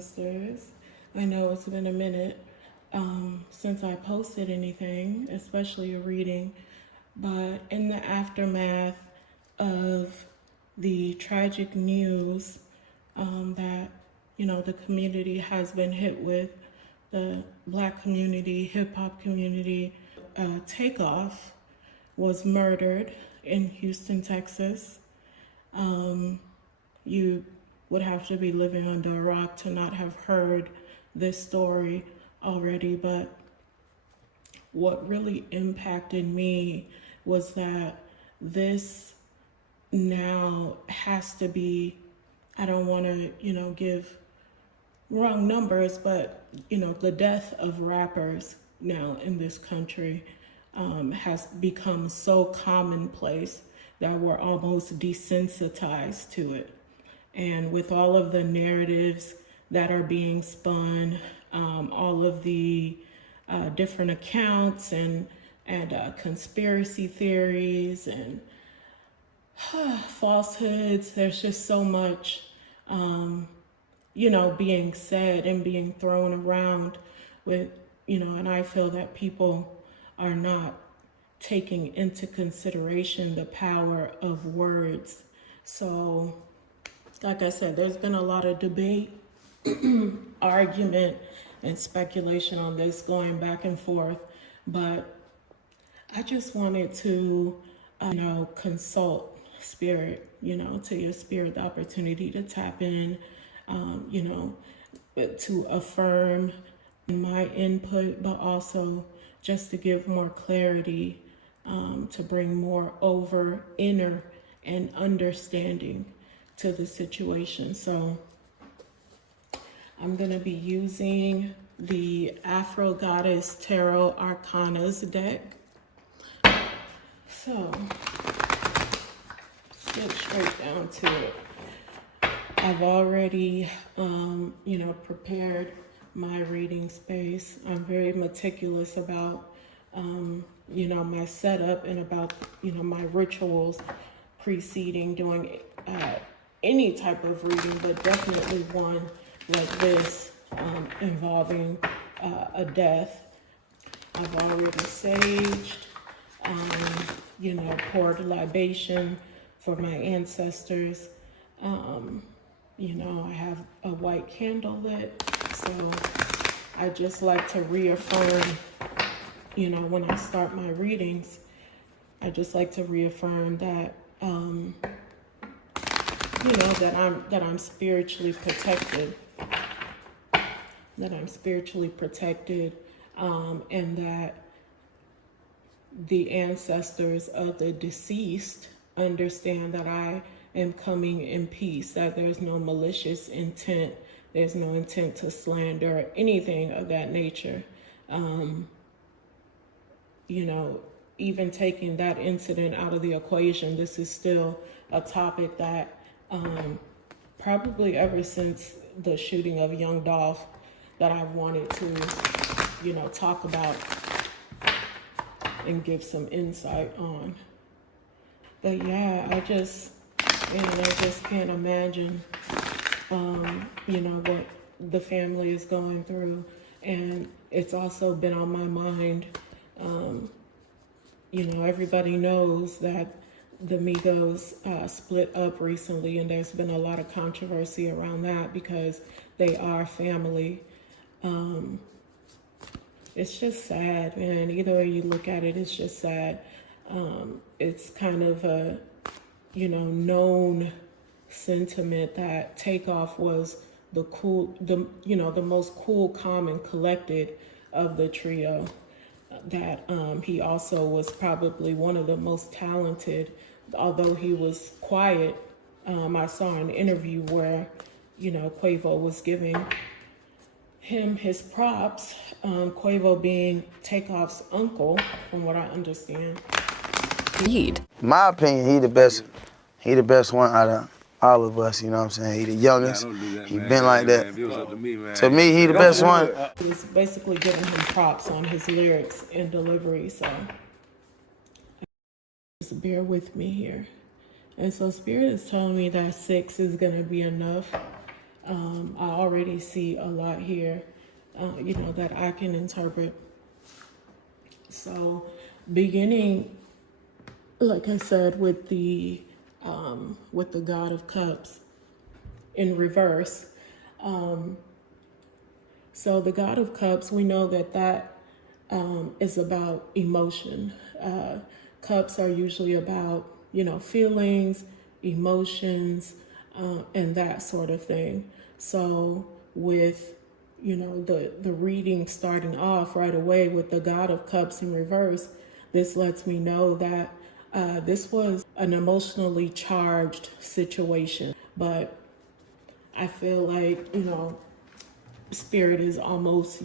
sisters. I know it's been a minute since I posted anything, especially a reading, but in the aftermath of the tragic news that, the community has been hit with, the Black community, hip hop community, Takeoff was murdered in Houston, Texas. You would have to be living under a rock to not have heard this story already, but what really impacted me was that this now has to be, I don't want to, give wrong numbers, but, the death of rappers now in this country has become so commonplace that we're almost desensitized to it. And with all of the narratives that are being spun, all of the different accounts and conspiracy theories and falsehoods, there's just so much, being said and being thrown around with, and I feel that people are not taking into consideration the power of words. So, like I said, there's been a lot of debate, argument, and speculation on this going back and forth, but I just wanted to, consult spirit, to your spirit, the opportunity to tap in, to affirm my input, but also just to give more clarity, to bring more over inner and understanding to the situation. So I'm going to be using the Afro Goddess Tarot Arcanas deck. So let's get straight down to it. I've already, prepared my reading space. I'm very meticulous about, my setup and about, my rituals preceding doing any type of reading, but definitely one like this involving a death. I've already saged, poured libation for my ancestors. I have a white candle lit, so I just like to reaffirm, when I start my readings, I just like to reaffirm that, that I'm spiritually protected, and that the ancestors of the deceased understand that I am coming in peace, that there's no malicious intent, there's no intent to slander or anything of that nature. Even taking that incident out of the equation, this is still a topic that probably ever since the shooting of young Dolph that I've wanted to, talk about and give some insight on. But yeah, I just can't imagine, what the family is going through. And it's also been on my mind. Everybody knows that the Migos split up recently, and there's been a lot of controversy around that because they are family. It's just sad, man. Either way you look at it, it's just sad. It's kind of a, known sentiment that Takeoff was the most cool, calm, and collected of the trio. That he also was probably one of the most talented, although he was quiet. I saw an interview where, Quavo was giving him his props, Quavo being Takeoff's uncle, from what I understand. My opinion, he the best one out of all of us, you know what I'm saying? He the youngest, he been like that. To me, he the best one. He was basically giving him props on his lyrics and delivery, so just bear with me here. And so Spirit is telling me that 6 is gonna be enough. I already see a lot here, that I can interpret. So beginning, like I said, with the God of Cups in reverse. So the God of Cups, we know that is about emotion. Cups are usually about, feelings, emotions, and that sort of thing. So with, the reading starting off right away with the God of Cups in reverse, this lets me know that this was an emotionally charged situation. But I feel like, Spirit is almost,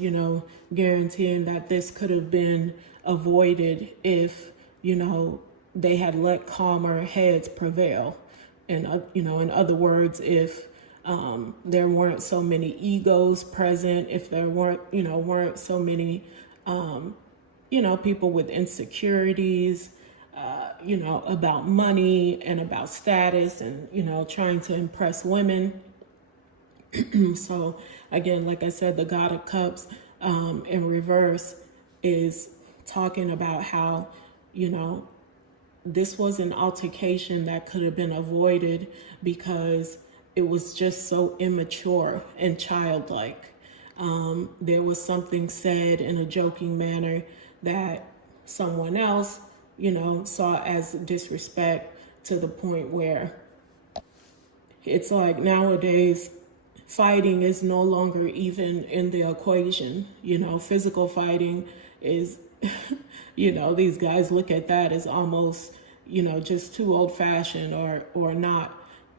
guaranteeing that this could have been avoided if, they had let calmer heads prevail. And, in other words, if there weren't so many egos present, if there weren't so many, people with insecurities, about money and about status and, trying to impress women. So again, like I said, the God of Cups in reverse is talking about how, this was an altercation that could have been avoided because it was just so immature and childlike. There was something said in a joking manner that someone else, saw as disrespect, to the point where it's like nowadays fighting is no longer even in the equation. Physical fighting is, these guys look at that as almost, just too old fashioned or not,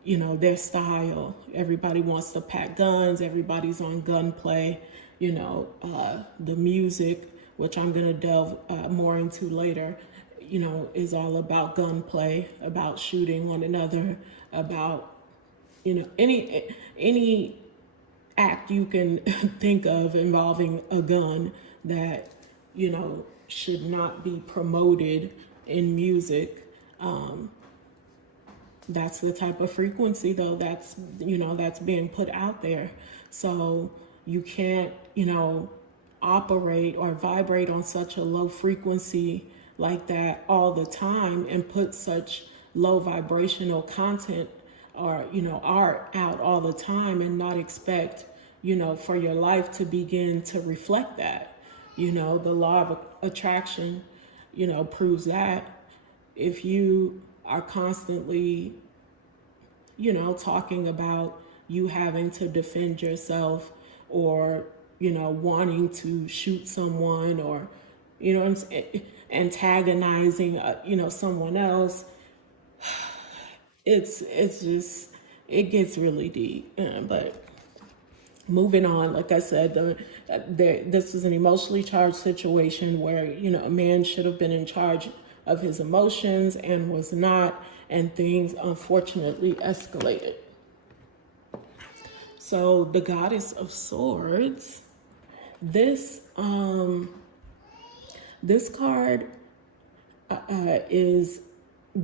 their style. Everybody wants to pack guns. Everybody's on gunplay. The music, which I'm going to delve more into later, is all about gunplay, about shooting one another, about, any act you can think of involving a gun that, should not be promoted in music. That's the type of frequency though that's being put out there. So you can't, operate or vibrate on such a low frequency like that all the time and put such low vibrational content or, art out all the time and not expect, for your life to begin to reflect that. The law of attraction, proves that. If you are constantly, talking about you having to defend yourself or, wanting to shoot someone or, antagonizing, someone else, it's just, it gets really deep. But moving on, like I said, this is an emotionally charged situation where, a man should have been in charge of his emotions and was not, and things unfortunately escalated. So the Goddess of Swords, this card is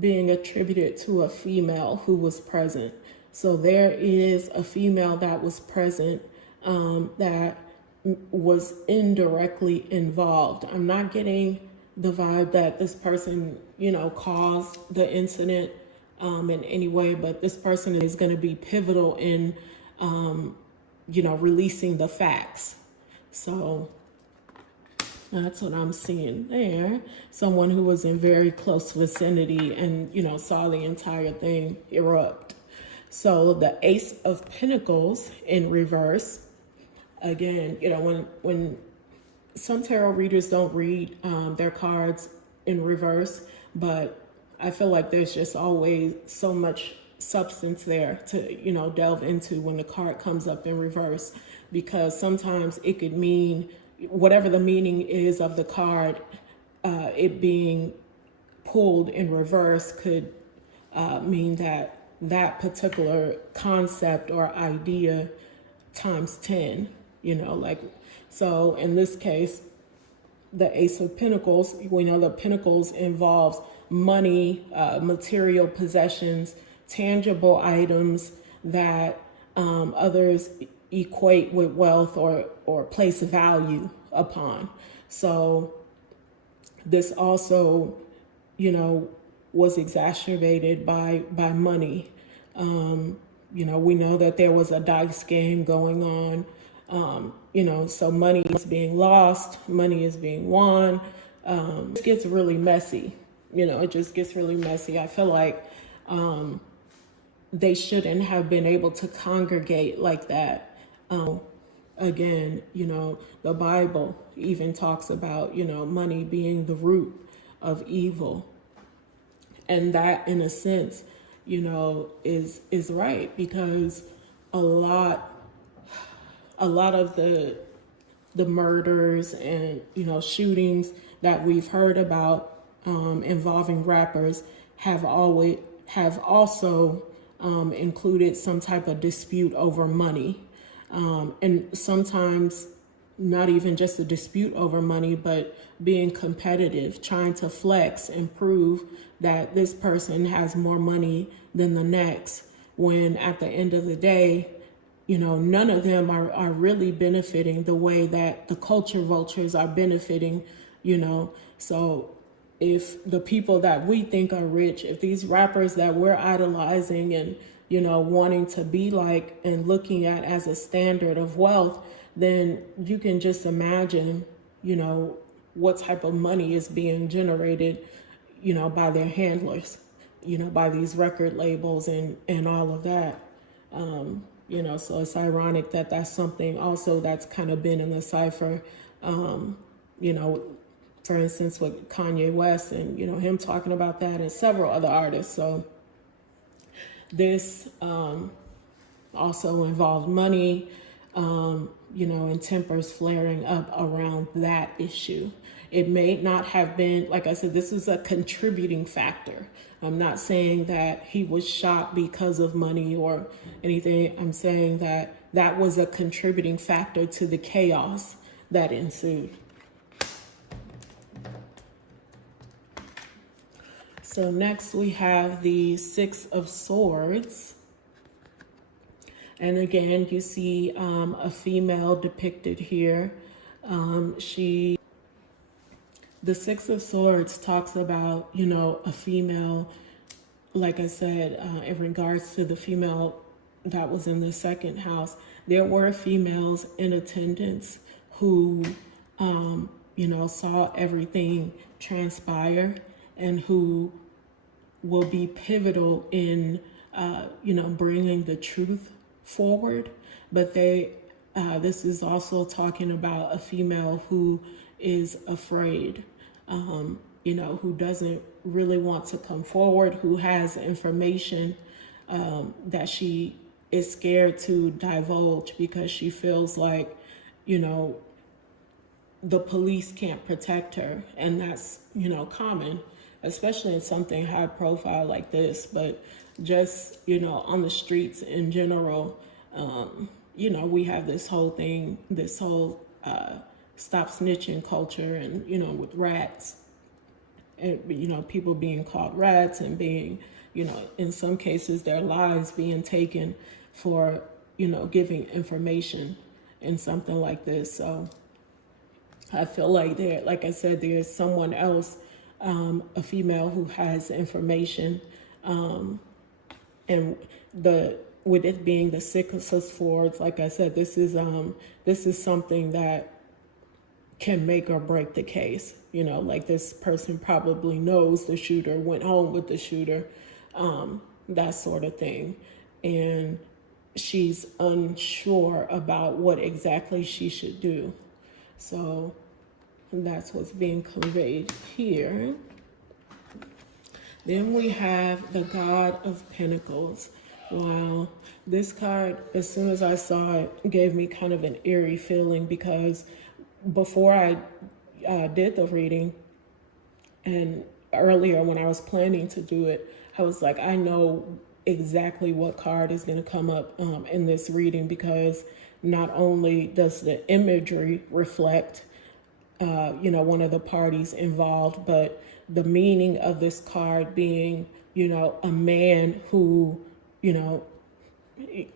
being attributed to a female who was present. So there is a female that was present that was indirectly involved. I'm not getting the vibe that this person, caused the incident in any way, but this person is going to be pivotal in, releasing the facts. So that's what I'm seeing there. Someone who was in very close vicinity and, saw the entire thing erupt. So the Ace of Pentacles in reverse, again, when some tarot readers don't read their cards in reverse, but I feel like there's just always so much substance there to, delve into when the card comes up in reverse, because sometimes it could mean whatever the meaning is of the card, it being pulled in reverse could mean that particular concept or idea times 10, so in this case, the Ace of Pentacles, we know the Pentacles involves money, material possessions, tangible items that others equate with wealth or place value upon. So this also, was exacerbated by money. We know that there was a dice game going on. So money is being lost, money is being won. It gets really messy. It just gets really messy. I feel like they shouldn't have been able to congregate like that. Again, the Bible even talks about, money being the root of evil. And that, in a sense, is right, because a lot of the murders and, shootings that we've heard about involving rappers have also included some type of dispute over money. And sometimes not even just a dispute over money, but being competitive, trying to flex and prove that this person has more money than the next, when at the end of the day, none of them are really benefiting the way that the culture vultures are benefiting, So if the people that we think are rich, if these rappers that we're idolizing and, wanting to be like and looking at as a standard of wealth, then you can just imagine, what type of money is being generated, by their handlers, by these record labels and all of that. So it's ironic that that's something also that's kind of been in the cipher, for instance, with Kanye West and, him talking about that, and several other artists. So this also involved money, and tempers flaring up around that issue. It may not have been, like I said, this is a contributing factor. I'm not saying that he was shot because of money or anything. I'm saying that that was a contributing factor to the chaos that ensued. So next we have the Six of Swords. And again, you see a female depicted here. The Six of Swords talks about, a female, like I said, in regards to the female that was in the second house, there were females in attendance who, saw everything transpire and who will be pivotal in, bringing the truth forward. But this is also talking about a female who is afraid, who doesn't really want to come forward, who has information that she is scared to divulge because she feels like, the police can't protect her. And that's, common, especially in something high profile like this. But just, on the streets in general, we have this whole thing, this whole stop snitching culture, and, with rats, and, people being called rats and being, in some cases, their lives being taken for, giving information in something like this. So I feel like like I said, there's someone else, a female who has information, and with it being the Six of Swords, like I said, this is something that can make or break the case. Like this person probably knows the shooter, went home with the shooter, that sort of thing. And she's unsure about what exactly she should do. So that's what's being conveyed here. Then we have the God of Pentacles. Wow. This card, as soon as I saw it, gave me kind of an eerie feeling, because before I did the reading, and earlier when I was planning to do it, I was like, I know exactly what card is going to come up in this reading, because not only does the imagery reflect, one of the parties involved, but the meaning of this card being, a man who,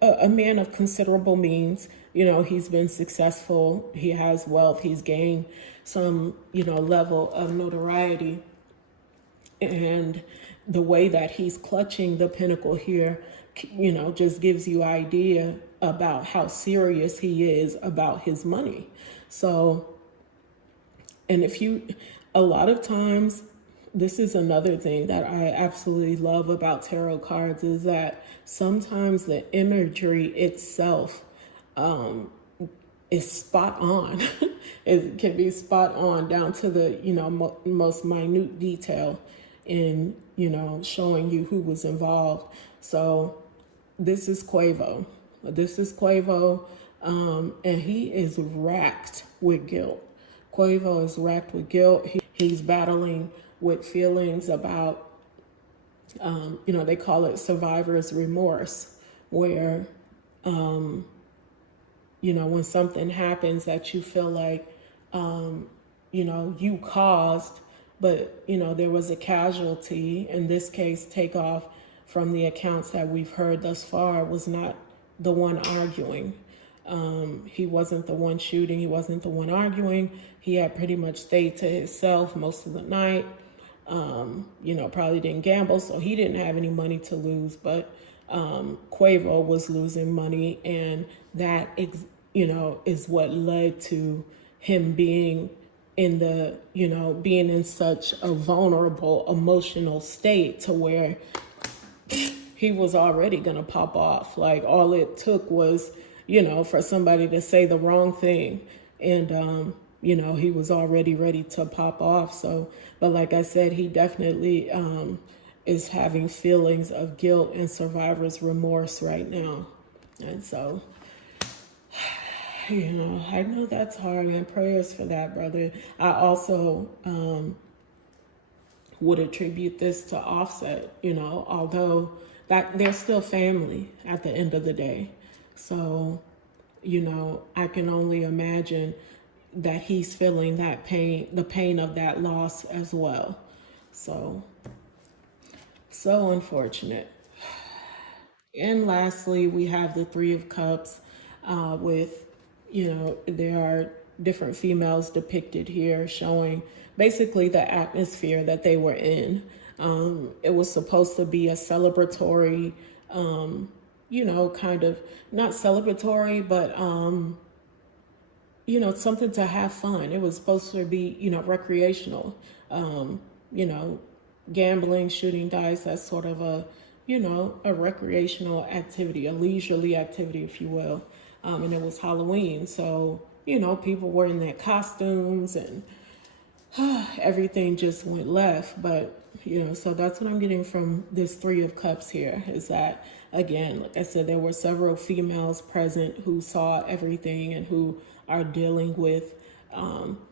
a man of considerable means. You know, he's been successful. He has wealth. He's gained some, you know, level of notoriety. And the way that he's clutching the pinnacle here, you know, just gives you idea about how serious he is about his money. So, and if you, a lot of times, this is another thing that I absolutely love about tarot cards is that sometimes the imagery itself is spot on. It can be spot on down to the, you know, most minute detail in, you know, showing you who was involved. So this is Quavo. This is Quavo, and he is racked with guilt. Quavo is racked with guilt. He's battling with feelings about, you know, they call it survivor's remorse, where, you know, when something happens that you feel like, you know, you caused, but, you know, there was a casualty. In this case, Takeoff, from the accounts that we've heard thus far, was not the one arguing. He wasn't the one shooting. He wasn't the one arguing. He had pretty much stayed to himself most of the night. You know, probably didn't gamble, so he didn't have any money to lose. But Quavo was losing money, and that, you know, is what led to him being in the, you know, being in such a vulnerable emotional state to where he was already gonna pop off. Like, all it took was, you know, for somebody to say the wrong thing, and you know, he was already ready to pop off. So, but like I said, he definitely is having feelings of guilt and survivor's remorse right now. And so, you know, I know that's hard, and prayers for that, brother. I also would attribute this to Offset, you know, although that they're still family at the end of the day. So, you know, I can only imagine that he's feeling that pain, the pain of that loss as well. So unfortunate. And lastly, we have the Three of Cups with, you know, there are different females depicted here showing basically the atmosphere that they were in. It was supposed to be a celebratory, you know, kind of, not celebratory, but, you know, something to have fun. It was supposed to be, you know, recreational, you know, gambling, shooting dice, that's sort of a, you know, a recreational activity, a leisurely activity, if you will. And it was Halloween. So, you know, people were in their costumes and everything just went left. But, you know, so that's what I'm getting from this Three of Cups here is that, again, like I said, there were several females present who saw everything and who are dealing with,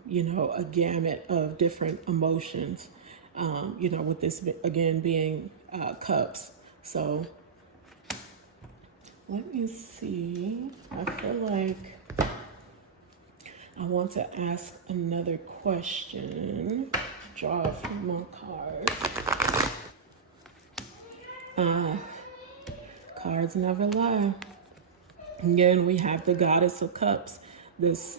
you know, a gamut of different emotions, you know, with this, again, being cups. So let me see. I feel like I want to ask another question. Draw a few more cards. Cards never lie. Again, we have the Goddess of Cups. This,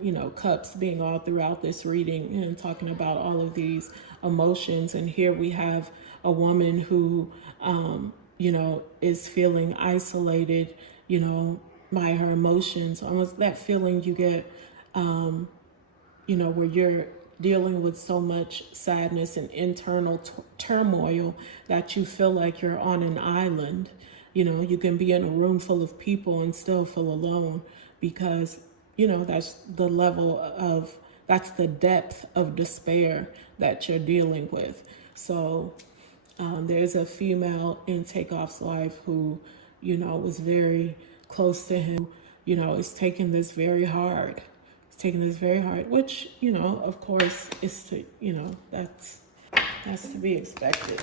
you know, cups being all throughout this reading and talking about all of these emotions. And here we have a woman who, you know, is feeling isolated, you know, by her emotions. Almost that feeling you get, you know, where you're dealing with so much sadness and internal turmoil that you feel like you're on an island. You know, you can be in a room full of people and still feel alone because, you know, that's the level of, that's the depth of despair that you're dealing with. So there's a female in Takeoff's life who, you know, was very close to him, you know, is taking this very hard. It's taking this very hard, which, you know, of course, is to, you know, that's to be expected.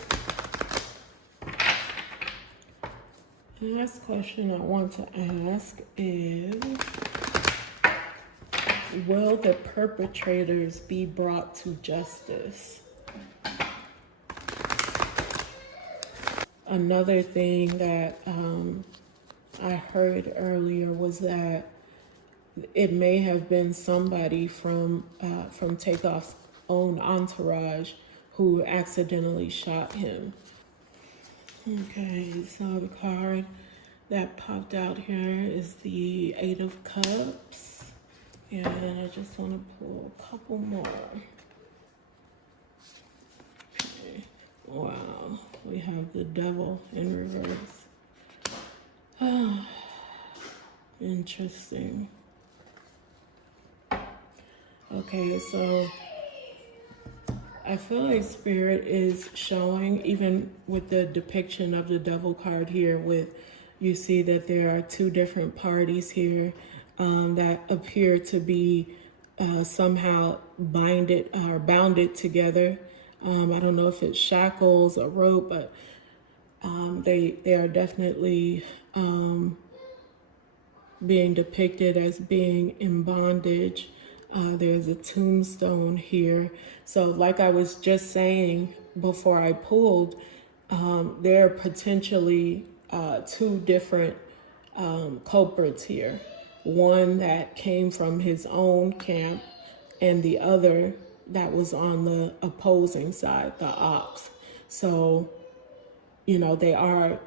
The last question I want to ask is, will the perpetrators be brought to justice? Another thing that I heard earlier was that it may have been somebody from Takeoff's own entourage who accidentally shot him. Okay, so the card that popped out here is the Eight of Cups. And I just want to pull a couple more. Okay. Wow, we have the Devil in reverse. Interesting. Okay, so I feel like Spirit is showing, even with the depiction of the Devil card here, with you see that there are two different parties here that appear to be somehow bounded together. I don't know if it's shackles or rope, but they are definitely being depicted as being in bondage. There's a tombstone here. So like I was just saying before I pulled, there are potentially two different culprits here. One that came from his own camp and the other that was on the opposing side, the ox. So, they are,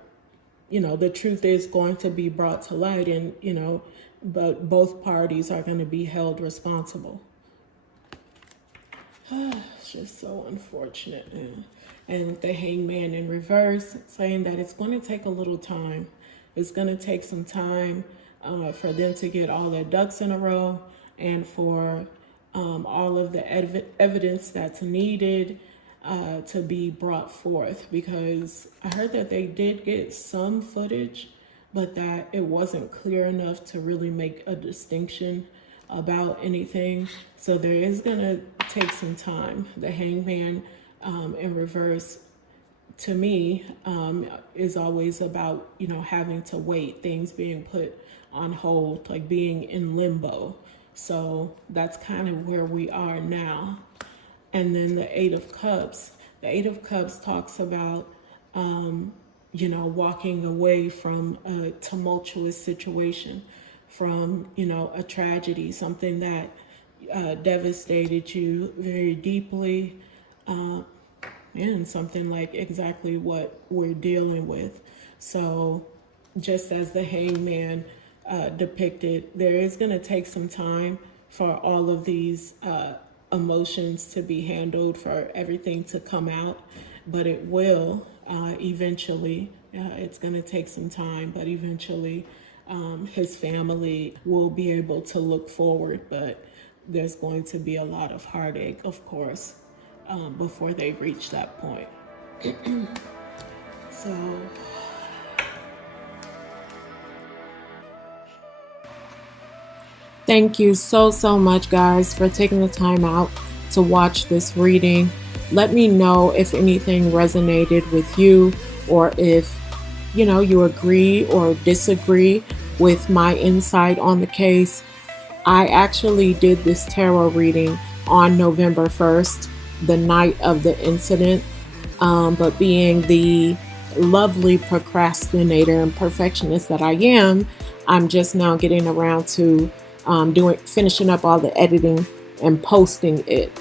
the truth is going to be brought to light, and, but both parties are going to be held responsible. It's just so unfortunate. And the Hangman in reverse, saying that it's going to take a little time. It's going to take some time for them to get all their ducks in a row, and for all of the evidence that's needed to be brought forth. Because I heard that they did get some footage, but that it wasn't clear enough to really make a distinction about anything. So there is going to take some time. The Hangman in reverse, to me, is always about, having to wait, things being put on hold, like being in limbo. So that's kind of where we are now. And then the Eight of Cups. The Eight of Cups talks about, walking away from a tumultuous situation, from, a tragedy, something that devastated you very deeply, and something like exactly what we're dealing with. So just as the Hangman depicted, there is going to take some time for all of these emotions to be handled, for everything to come out, but it will eventually. It's going to take some time, but eventually his family will be able to look forward, but there's going to be a lot of heartache, of course, before they reach that point. So thank you so much, guys, for taking the time out to watch this reading. Let me know if anything resonated with you, or if, you agree or disagree with my insight on the case. I actually did this tarot reading on November 1st, the night of the incident. But being the lovely procrastinator and perfectionist that I am, I'm just now getting around to finishing up all the editing and posting it.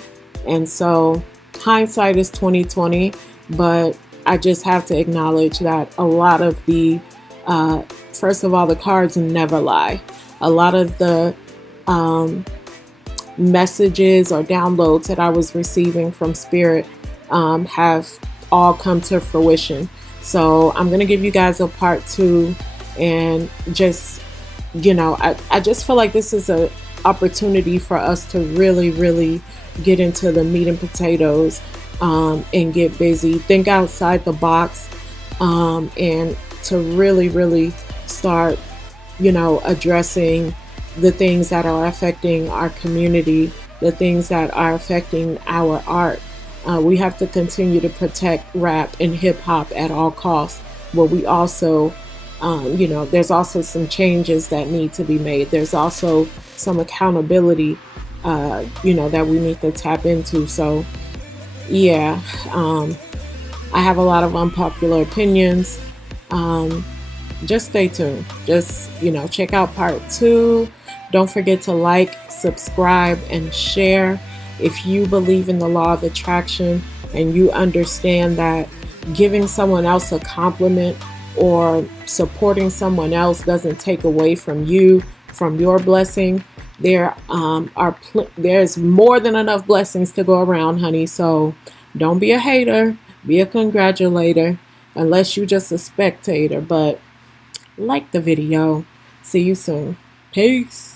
And so hindsight is 2020, but I just have to acknowledge that a lot of the, first of all, the cards never lie. A lot of the messages or downloads that I was receiving from Spirit have all come to fruition. So I'm going to give you guys a part 2, and just, I just feel like this is an opportunity for us to really get into the meat and potatoes and get busy, think outside the box, and to really start, addressing the things that are affecting our community, the things that are affecting our art. We have to continue to protect rap and hip hop at all costs, but we also, there's also some changes that need to be made. There's also some accountability, that we need to tap into. So, I have a lot of unpopular opinions. just stay tuned. Just, check out part 2. Don't forget to like, subscribe, and share. If you believe in the law of attraction and you understand that giving someone else a compliment or supporting someone else doesn't take away from you, from your blessing, there's more than enough blessings to go around, honey. So don't be a hater, be a congratulator, unless you're just a spectator. But like the video. See you soon. Peace.